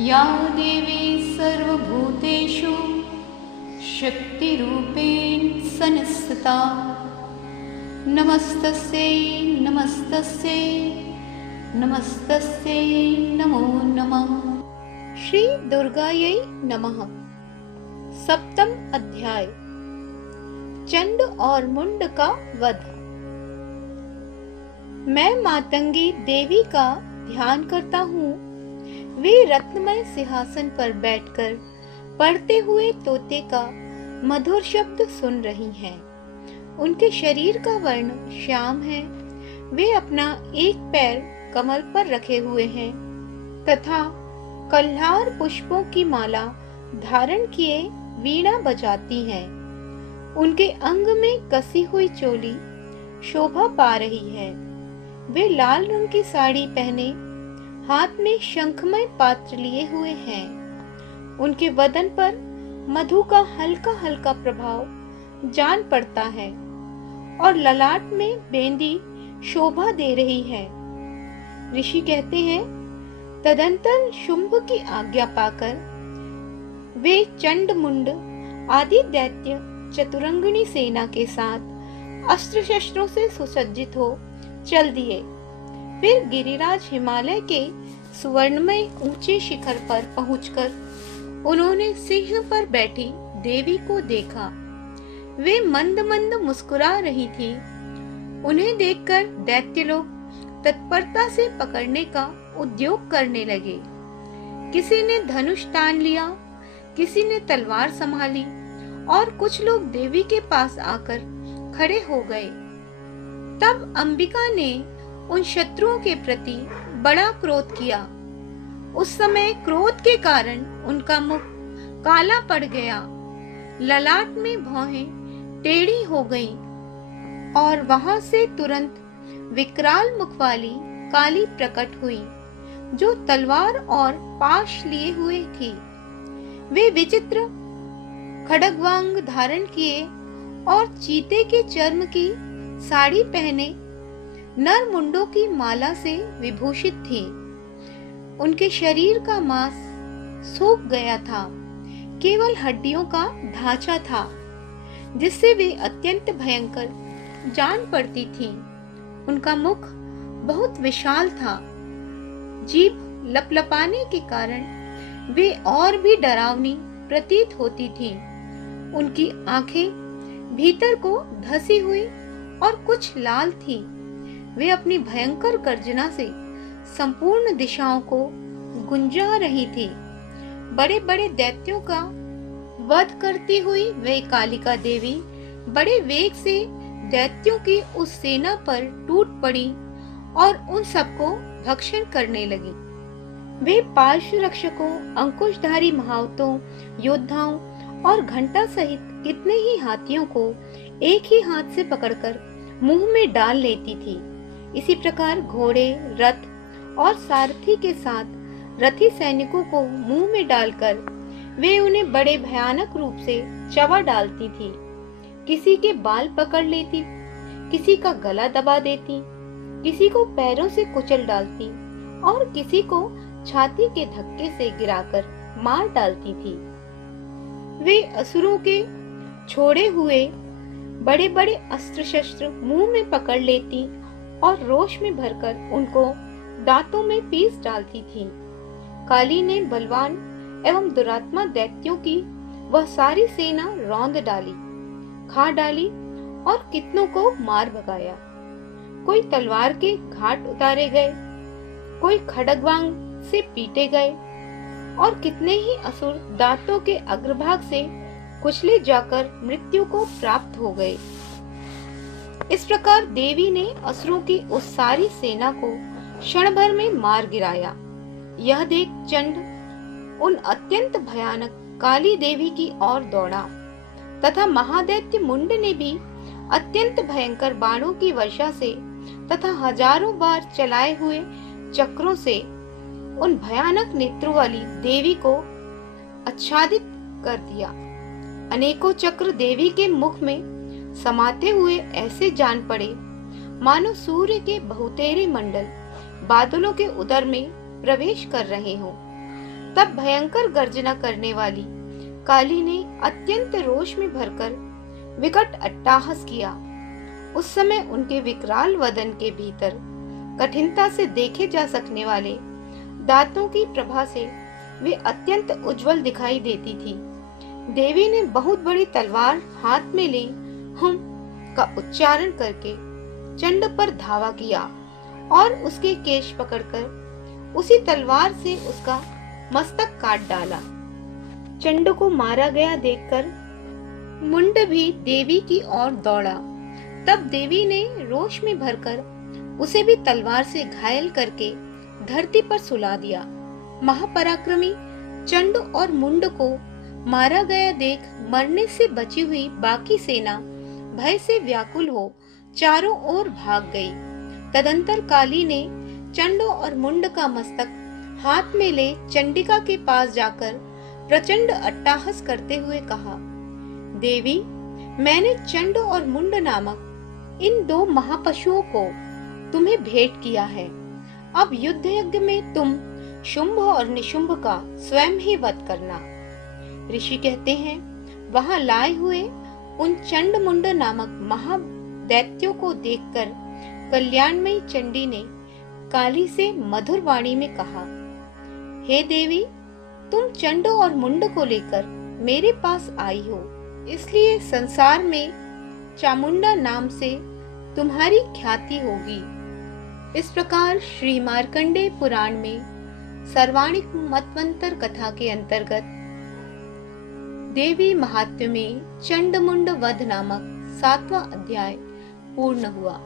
या देवी सर्वभूतेषु शक्तिरूपेण संस्थिता नमस्तस्यै नमस्तस्यै नमस्तस्यै नमो नमः। श्री दुर्गायै नमः। सप्तम अध्याय चंड और मुंड का वध। मैं मातंगी देवी का ध्यान करता हूँ। वे रत्नमय सिंहासन पर बैठकर पढ़ते हुए तोते का मधुर शब्द सुन रही हैं। उनके शरीर का वर्ण श्याम है। वे अपना एक पैर कमल पर रखे हुए हैं तथा कल्हार पुष्पों की माला धारण किए वीणा बजाती हैं। उनके अंग में कसी हुई चोली शोभा पा रही है। वे लाल रंग की साड़ी पहने हाथ में शंखमय पात्र लिए हुए हैं। उनके बदन पर मधु का हल्का हल्का प्रभाव जान पड़ता है और ललाट में बेंदी शोभा दे रही है। ऋषि कहते हैं, तदंतर शुंभ की आज्ञा पाकर वे चंड मुंड आदि दैत्य चतुरंगिणी सेना के साथ अस्त्र शस्त्रों से सुसज्जित हो चल दिए। फिर गिरिराज हिमालय के सुवर्णमय ऊंचे शिखर पर पहुंचकर उन्होंने सिंह पर बैठी देवी को देखा। वे मंद मंद मुस्कुरा रही थी। उन्हें देखकर दैत्य लोग तत्परता से पकड़ने का उद्योग करने लगे। किसी ने धनुष तान लिया, किसी ने तलवार संभाली और कुछ लोग देवी के पास आकर खड़े हो गए। तब अंबिका ने उन शत्रुओं के प्रति बड़ा क्रोध किया। उस समय क्रोध के कारण उनका मुख काला पड़ गया, ललाट में भौहें टेढ़ी हो गईं और वहां से तुरंत विकराल मुख वाली काली प्रकट हुई जो तलवार और पाश लिए हुए थी। वे विचित्र खड्गवांग धारण किए और चीते के चर्म की साड़ी पहने नर मुंडों की माला से विभूषित थी। उनके शरीर का मांस सूख गया था, केवल हड्डियों का ढांचा था जिससे वे अत्यंत भयंकर जान पड़ती थीं। उनका मुख बहुत विशाल था। जीभ लपलपाने के कारण वे और भी डरावनी प्रतीत होती थीं। उनकी आंखें भीतर को धसी हुई और कुछ लाल थी। वे अपनी भयंकर गर्जना से संपूर्ण दिशाओं को गुंजा रही थी। बड़े बड़े दैत्यों का वध करती हुई वे कालिका देवी बड़े वेग से दैत्यों की उस सेना पर टूट पड़ी और उन सबको भक्षण करने लगी। वे पार्श्व रक्षकों, अंकुशधारी महावतों, योद्धाओं और घंटा सहित कितने ही हाथियों को एक ही हाथ से पकड़कर मुंह में डाल लेती थी। इसी प्रकार घोड़े, रथ और सारथी के साथ रथी सैनिकों को मुंह में डालकर वे उन्हें बड़े भयानक रूप से चबा डालती थी। किसी के बाल पकड़ लेती, किसी का गला दबा देती, किसी को पैरों से कुचल डालती और किसी को छाती के धक्के से गिराकर मार डालती थी। वे असुरों के छोड़े हुए बड़े बड़े अस्त्र शस्त्र मुंह में पकड़ लेती और रोष में भरकर उनको दांतों में पीस डालती थी। काली ने बलवान एवं दुरात्मा दैत्यों की वह सारी सेना रौंद डाली, खा डाली और कितनों को मार भगाया। कोई तलवार के घाट उतारे गए, कोई खड्गवांग से पीटे गए और कितने ही असुर दांतों के अग्रभाग से कुचले जाकर मृत्यु को प्राप्त हो गए। इस प्रकार देवी ने असुरों की उस सारी सेना को क्षण भर में मार गिराया। यह देख चंड उन अत्यंत भयानक काली देवी की ओर दौड़ा तथा महादैत्य मुंड ने भी अत्यंत भयंकर बाणों की वर्षा से तथा हजारों बार चलाए हुए चक्रों से उन भयानक नेत्रों वाली देवी को आच्छादित कर दिया। अनेकों चक्र देवी के मुख में समाते हुए ऐसे जान पड़े मानो सूर्य के बहुतेरे मंडल बादलों के उदर में प्रवेश कर रहे हों। तब भयंकर गर्जना करने वाली काली ने अत्यंत रोष में भरकर विकट अट्टहास किया। उस समय उनके विकराल वदन के भीतर कठिनता से देखे जा सकने वाले दांतों की प्रभा से वे अत्यंत उज्जवल दिखाई देती थी। देवी ने बहुत बड़ी तलवार हाथ में ले हम का उच्चारण करके चंड पर धावा किया और उसके केश पकड़कर उसी तलवार से उसका मस्तक काट डाला। चंड को मारा गया देखकर मुंड भी देवी की ओर दौड़ा। तब देवी ने रोष में भरकर उसे भी तलवार से घायल करके धरती पर सुला दिया। महापराक्रमी चंड और मुंड को मारा गया देख मरने से बची हुई बाकी सेना भय से व्याकुल हो चारों ओर भाग गई। तदंतर काली ने चंड और मुंड का मस्तक हाथ में ले चंडिका के पास जाकर प्रचंड अट्टहास करते हुए कहा, देवी, मैंने चंड और मुंड नामक इन दो महापशुओं को तुम्हें भेंट किया है। अब युद्ध यज्ञ में तुम शुंभ और निशुंभ का स्वयं ही वध करना। ऋषि कहते हैं, वहां लाए हुए उन चंड मुंड नामक महादैत्यों को देखकर कल्याणमयी चंडी ने काली से मधुर वाणी में कहा, हे देवी, तुम चंड और मुंड को लेकर मेरे पास आई हो, इसलिए संसार में चामुंडा नाम से तुम्हारी ख्याति होगी। इस प्रकार श्री मार्कंडेय पुराण में सर्वाणिक मतवंतर कथा के अंतर्गत देवी महात्म्य में चंड मुंड वध नामक 7वां अध्याय पूर्ण हुआ।